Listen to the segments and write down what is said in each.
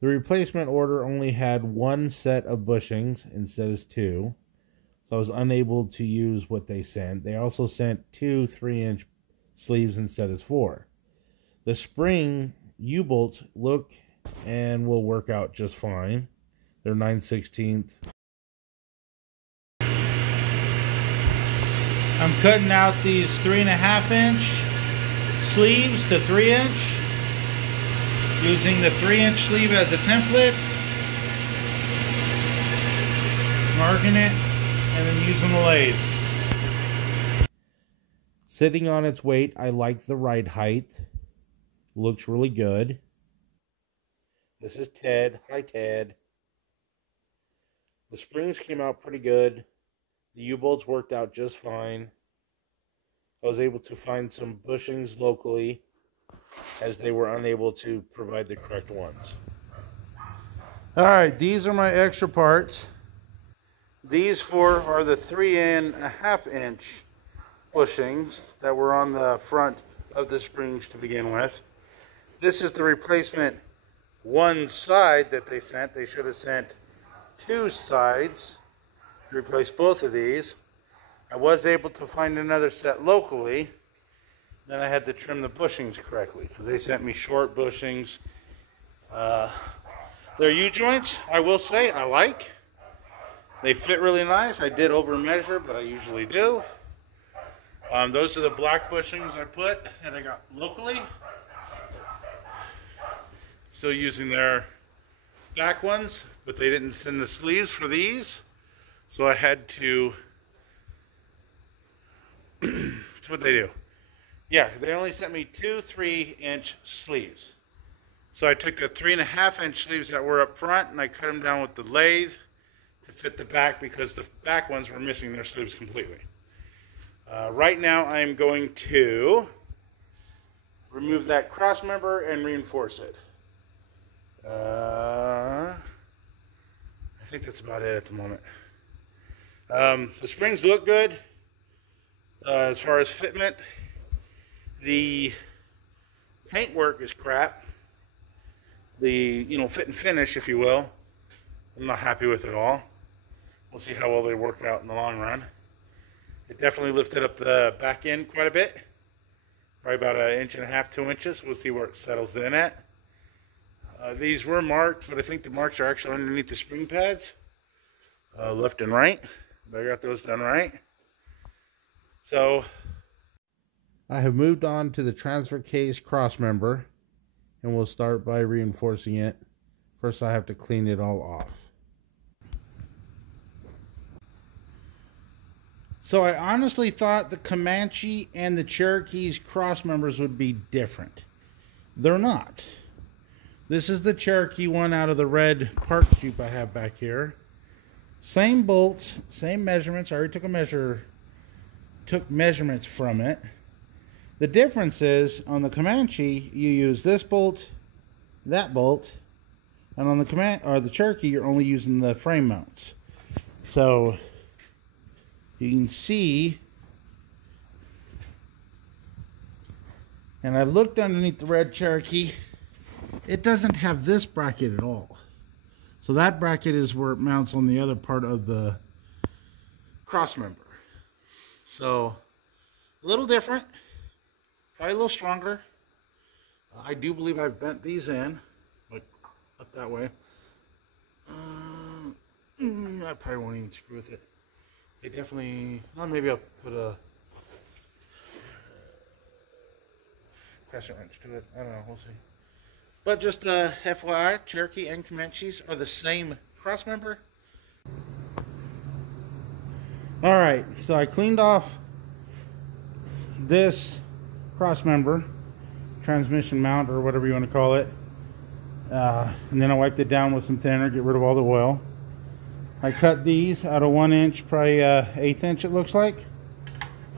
The replacement order only had one set of bushings instead of two, so I was unable to use what they sent. They also sent two 3-inch sleeves instead of four. The spring U-bolts look and will work out just fine. They're 9/16. I'm cutting out these 3.5-inch sleeves to 3-inch, using the 3-inch sleeve as a template, marking it, and then using the lathe. Sitting on its weight, I like the ride height. Looks really good. This is Ted. Hi, Ted. The springs came out pretty good. The U-bolts worked out just fine. I was able to find some bushings locally, as they were unable to provide the correct ones. Alright, these are my extra parts. These four are the 3.5-inch bushings that were on the front of the springs to begin with. This is the replacement one side that they sent. They should have sent two sides to replace both of these. I was able to find another set locally. Then I had to trim the bushings correctly because they sent me short bushings. Their U-joints, I will say, I like. They fit really nice. I did over measure, but I usually do. Those are the black bushings I put that I got locally. Still using their back ones, but they didn't send the sleeves for these. So I had to, that's what they do. Yeah, they only sent me two 3-inch sleeves. So I took the 3.5-inch sleeves that were up front and I cut them down with the lathe to fit the back because the back ones were missing their sleeves completely. Right now I'm going to remove that cross member and reinforce it. I think that's about it at the moment. The springs look good. As far as fitment, the paintwork is crap. The, fit and finish, if you will, I'm not happy with it all. We'll see how well they work out in the long run. It definitely lifted up the back end quite a bit. Probably about 1.5 inches, 2 inches. We'll see where it settles in at. These were marked, but I think the marks are actually underneath the spring pads, left and right. But I got those done right. So I have moved on to the transfer case cross member, and we'll start by reinforcing it. First I have to clean it all off. So I honestly thought the Comanche and the Cherokee's cross members would be different. They're not. This is the Cherokee one out of the red park scoop I have back here. Same bolts, same measurements. I already took measurements from it. The difference is on the Comanche you use this bolt, that bolt, and on the Cherokee you're only using the frame mounts. So you can see, and I looked underneath the red Cherokee, it doesn't have this bracket at all. So that bracket is where it mounts on the other part of the cross member. So a little different, probably a little stronger. I do believe I've bent these in, like up that way. I probably won't even screw with it. They definitely, well, maybe I'll put a crescent wrench to it. I don't know, we'll see. But just FYI, Cherokee and Comanches are the same cross member. Alright, so I cleaned off this cross member, transmission mount or whatever you want to call it. And then I wiped it down with some thinner, get rid of all the oil. I cut these out of 1 inch, probably 1/8 inch it looks like,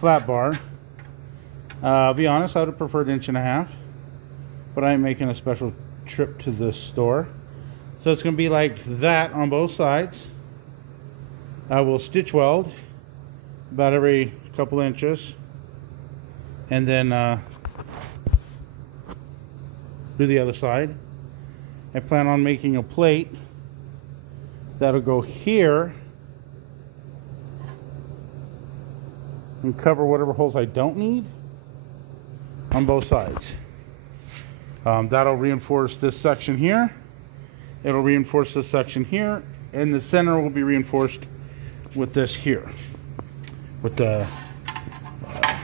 flat bar. I'll be honest, I would have preferred 1.5 inches, but I ain't making a special trip to the store. So it's going to be like that on both sides. I will stitch weld about every couple inches, and then do the other side. I plan on making a plate that'll go here and cover whatever holes I don't need on both sides. That'll reinforce this section here. It'll reinforce this section here, and the center will be reinforced with this here. With the, I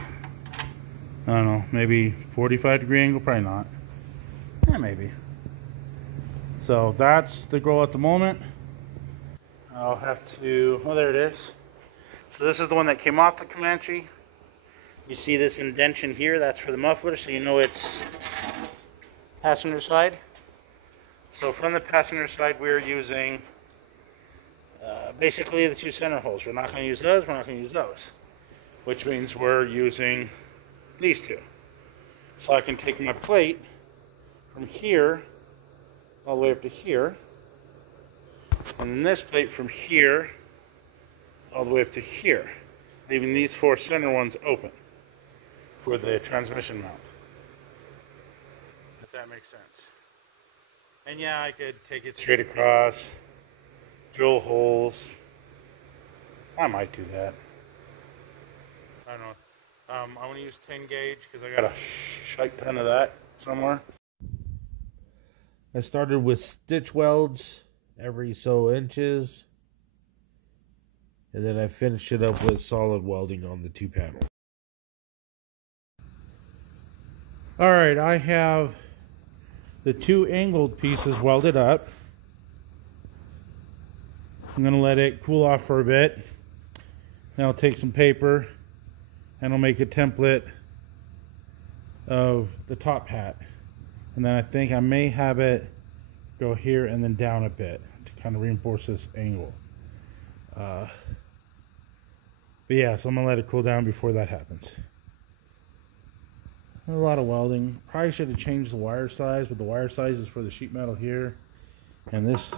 don't know, maybe 45-degree angle, probably not. Yeah, maybe. So that's the goal at the moment. I'll have to, oh, there it is. So this is the one that came off the Comanche. You see this indentation here, that's for the muffler, so you know it's passenger side. So from the passenger side, we're using basically the two center holes. We're not going to use those, we're not going to use those. Which means we're using these two. So I can take my plate from here all the way up to here, and then this plate from here all the way up to here, leaving these four center ones open for the transmission mount, if that makes sense. And yeah, I could take it straight across, drill holes. I might do that. I don't know. I want to use 10 gauge because I got a shite ton of that somewhere. I started with stitch welds every so inches, and then I finished it up with solid welding on the two panels. Alright, I have the two angled pieces welded up. I'm going to let it cool off for a bit. Then I'll take some paper and I'll make a template of the top hat. And then I think I may have it go here and then down a bit to kind of reinforce this angle. But yeah, so I'm going to let it cool down before that happens. A lot of welding. Probably should have changed the wire size, but the wire size is for the sheet metal here. And this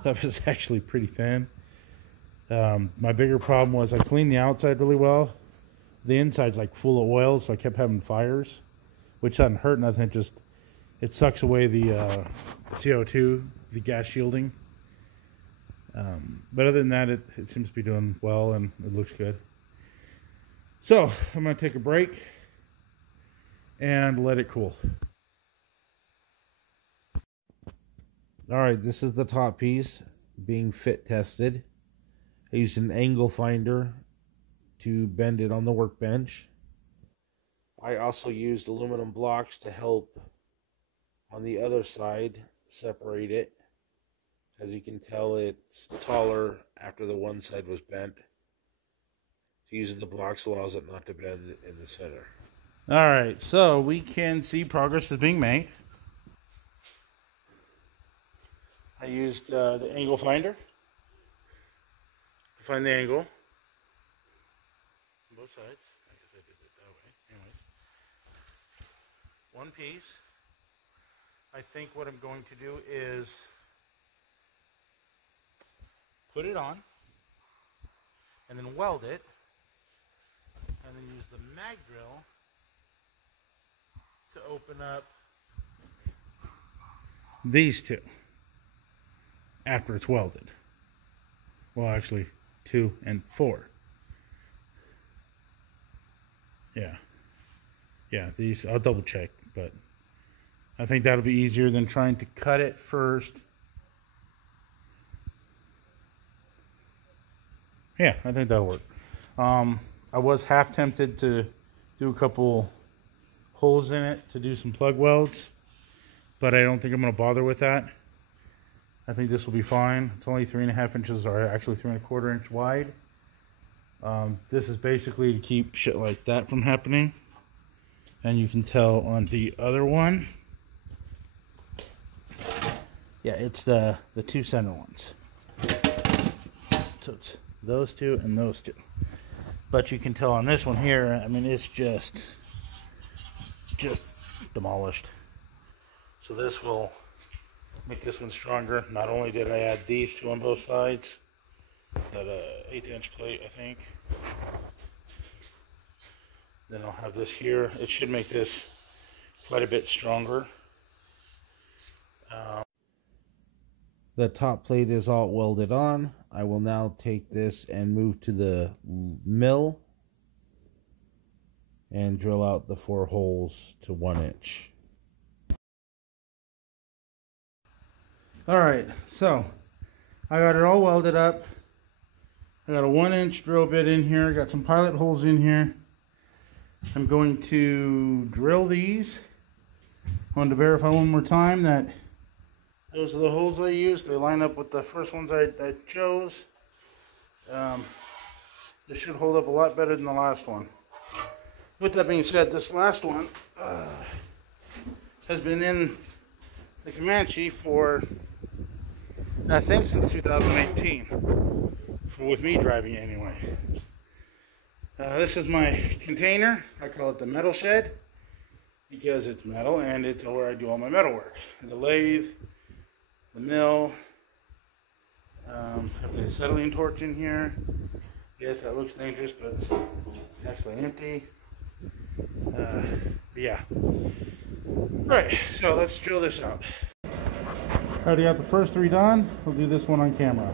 stuff is actually pretty thin. My bigger problem was I cleaned the outside really well. The inside's like full of oil, so I kept having fires, which doesn't hurt nothing, just it sucks away the CO2, the gas shielding. But other than that, it seems to be doing well and it looks good. So I'm going to take a break and let it cool. Alright, this is the top piece being fit tested. I used an angle finder to bend it on the workbench. I also used aluminum blocks to help on the other side separate it. As you can tell, it's taller after the one side was bent. Using the blocks allows it not to bend in the center. Alright, so we can see progress is being made. I used the angle finder to find the angle on both sides. I guess I did it that way. Anyways, one piece. I think what I'm going to do is put it on and then weld it and then use the mag drill to open up these two after it's welded. Well, actually 2 and 4. Yeah, these I'll double check, but I think that'll be easier than trying to cut it first. Yeah, I think that'll work. I was half tempted to do a couple holes in it to do some plug welds, but I don't think I'm going to bother with that. I think this will be fine. It's only 3.5 inches, or actually 3.25 inch wide. This is basically to keep shit like that from happening. And you can tell on the other one, yeah, it's the two center ones. So it's those two and those two. But you can tell on this one here, I mean, it's just demolished. So this will make this one stronger. Not only did I add these two on both sides, that 1/8 inch plate, I think. Then I'll have this here. It should make this quite a bit stronger. The top plate is all welded on. I will now take this and move to the mill and drill out the 4 holes to 1 inch. Alright, so I got it all welded up. I got a 1 inch drill bit in here, got some pilot holes in here. I'm going to drill these. I want to verify one more time that those are the holes I used. They line up with the first ones I chose. This should hold up a lot better than the last one. With that being said, this last one has been in the Comanche for, I think, since 2018. With me driving it anyway. This is my container. I call it the metal shed because it's metal and it's where I do all my metal work. The lathe, the mill. Have the acetylene torch in here. Yes, that looks dangerous, but it's actually empty. Yeah. Alright, so let's drill this out. Already got the first 3 done. We'll do this one on camera.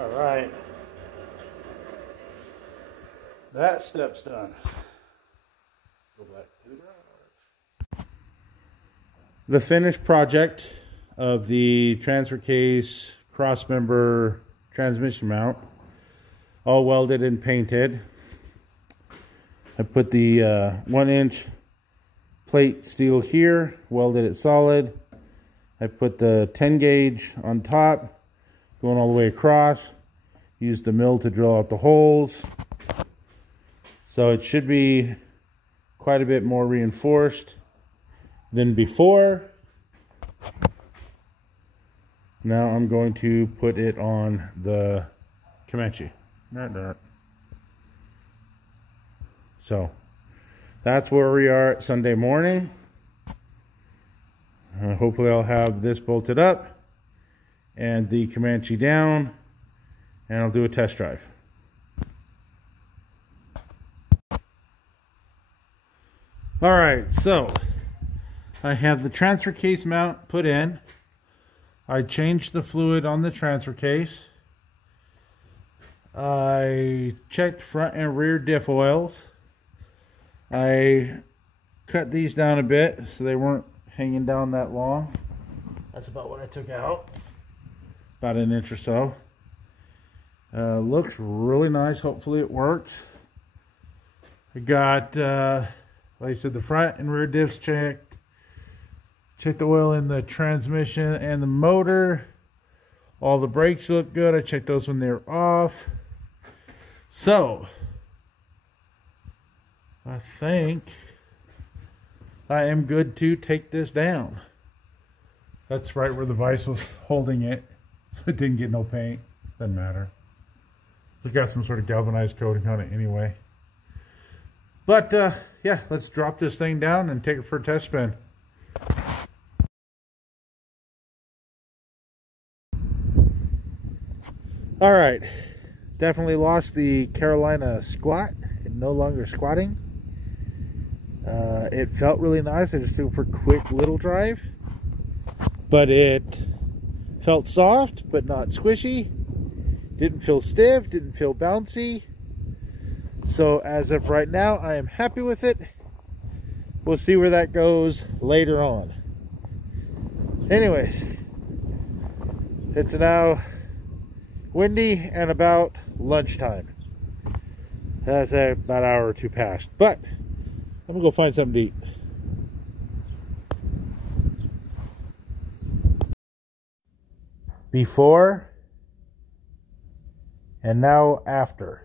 Alright, that step's done. Go back to the garage. The finished project of the transfer case cross-member transmission mount, all welded and painted. I put the 1 inch plate steel here, welded it solid. I put the 10 gauge on top, going all the way across. Use the mill to drill out the holes. So it should be quite a bit more reinforced than before. Now I'm going to put it on the Comanche. So that's where we are at Sunday morning. Hopefully I'll have this bolted up and the Comanche down, and I'll do a test drive. Alright, so I have the transfer case mount put in. I changed the fluid on the transfer case. I checked front and rear diff oils. I cut these down a bit so they weren't hanging down that long. That's about what I took out. About an inch or so. Looks really nice. Hopefully it works. I got, like I said, the front and rear diffs checked. Checked the oil in the transmission and the motor. All the brakes look good. I checked those when they were off. So, I think I am good to take this down. That's right where the vise was holding it. So it didn't get no paint. Doesn't matter. It's got some sort of galvanized coating on it anyway. But yeah, let's drop this thing down and take it for a test spin. Alright, definitely lost the Carolina squat. No longer squatting. It felt really nice. I just took it for a quick little drive. But it felt soft, but not squishy. Didn't feel stiff, didn't feel bouncy. So as of right now, I am happy with it. We'll see where that goes later on. Anyways, it's now windy and about lunchtime. That's about an hour or two past. But I'm gonna go find something to eat. Before and now after.